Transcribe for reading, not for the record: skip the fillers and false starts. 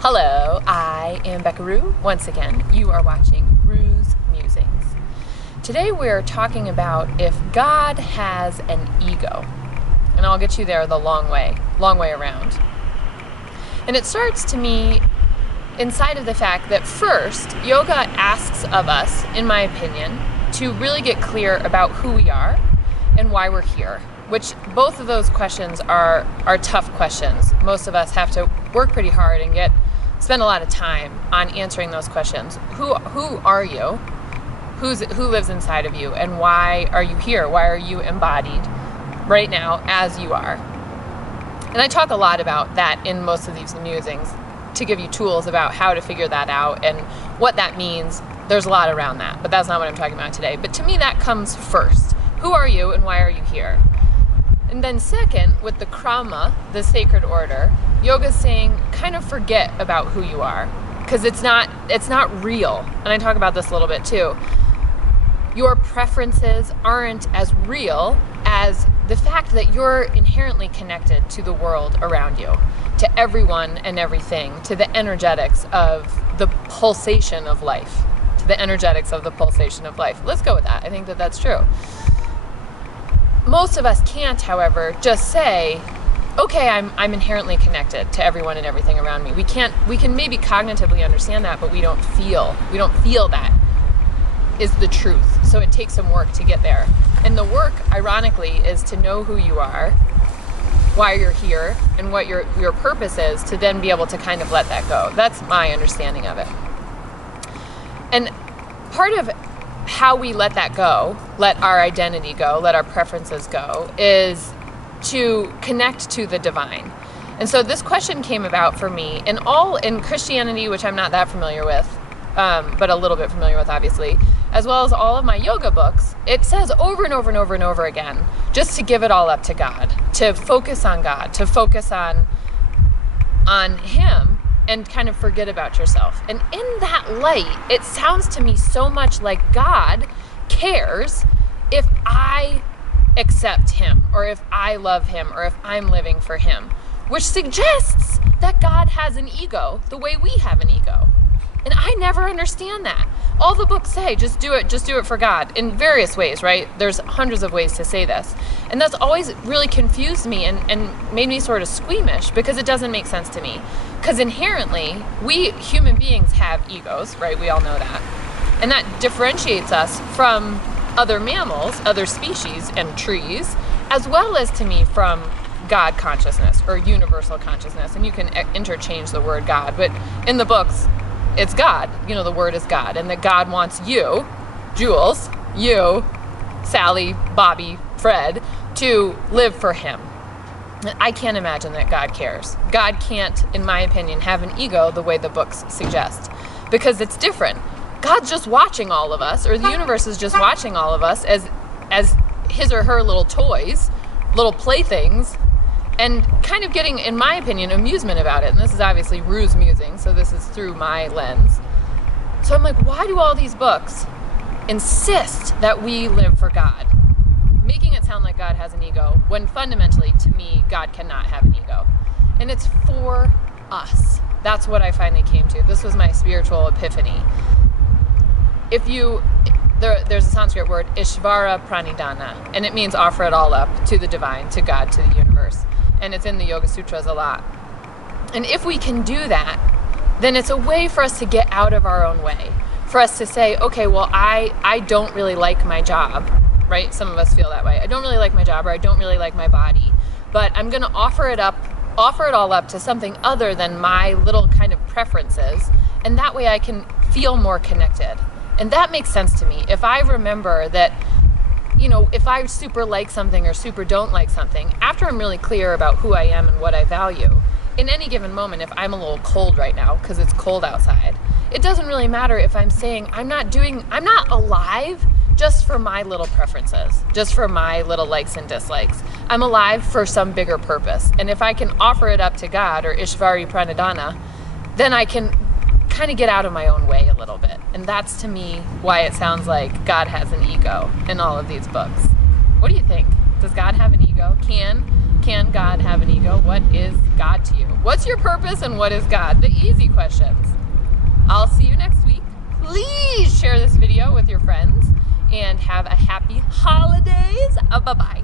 Hello, I am Becca. Once again, you are watching Rue's Musings. Today we're talking about if God has an ego. And I'll get you there the long way around. And it starts to me inside of the fact that first, yoga asks of us, in my opinion, to really get clear about who we are and why we're here. Which both of those questions are tough questions. Most of us have to work pretty hard and spend a lot of time on answering those questions. Who are you? Who lives inside of you? And why are you here? Why are you embodied right now as you are? And I talk a lot about that in most of these musings to give you tools about how to figure that out and what that means. There's a lot around that, but that's not what I'm talking about today. But to me, that comes first. Who are you and why are you here? And then second, with the krama, the sacred order, yoga's saying kind of forget about who you are, because it's not real. And I talk about this a little bit too. Your preferences aren't as real as the fact that you're inherently connected to the world around you, to everyone and everything, to the energetics of the pulsation of life, Let's go with that. I think that that's true. Most of us can't, however, just say, okay, I'm inherently connected to everyone and everything around me. We can maybe cognitively understand that, but we don't feel that is the truth. So it takes some work to get there. And the work, ironically, is to know who you are, why you're here, and what your purpose is, to then be able to kind of let that go. That's my understanding of it. And part of how we let that go, let our identity go, let our preferences go, is to connect to the divine. And so this question came about for me in Christianity, which I'm not that familiar with, but a little bit familiar with, obviously, as well as all of my yoga books. It says over and over and over and over again, just to give it all up to God, to focus on God, to focus on Him, and kind of forget about yourself. And in that light, it sounds to me so much like God cares if I accept Him, or if I love Him, or if I'm living for Him, which suggests that God has an ego the way we have an ego. And I never understand that. All the books say, just do it for God, in various ways, right? There's hundreds of ways to say this. And that's always really confused me and made me sort of squeamish, because it doesn't make sense to me. Because inherently, we human beings have egos, right? We all know that. And that differentiates us from other mammals, other species, and trees, as well as, to me, from God consciousness or universal consciousness. And you can interchange the word God, but in the books, it's God. You know, the word is God. And that God wants you, Jules, you, Sally, Bobby, Fred, to live for Him. I can't imagine that God cares. God can't, in my opinion, have an ego the way the books suggest, because it's different. God's just watching all of us, or the universe is just watching all of us as his or her little toys, little playthings, and kind of getting, in my opinion, amusement about it. And this is obviously Rue's musing, so this is through my lens. So I'm like, why do all these books insist that we live for God? Making it sound like God has an ego, when fundamentally, to me, God cannot have an ego. And it's for us. That's what I finally came to. This was my spiritual epiphany. There's a Sanskrit word, Ishvara Pranidhana, and it means offer it all up to the divine, to God, to the universe. And it's in the Yoga Sutras a lot. And if we can do that, then it's a way for us to get out of our own way. For us to say, okay, well, I don't really like my job, right? Some of us feel that way. I don't really like my job, or I don't really like my body, but I'm going to offer it all up to something other than my little kind of preferences. And that way I can feel more connected. And that makes sense to me. If I remember that, you know, if I super like something or super don't like something, after I'm really clear about who I am and what I value, in any given moment, if I'm a little cold right now because it's cold outside, it doesn't really matter if I'm saying I'm not alive just for my little preferences, just for my little likes and dislikes. I'm alive for some bigger purpose. And if I can offer it up to God, or Ishvari Pranidhana, then I can kind of get out of my own way a little bit. And that's, to me, why it sounds like God has an ego in all of these books. What do you think? Does God have an ego? Can Can God have an ego? What is God to you? What's your purpose and what is God? The easy questions. I'll see you next week. Please share this video with your friends and have a happy holidays. Bye-bye.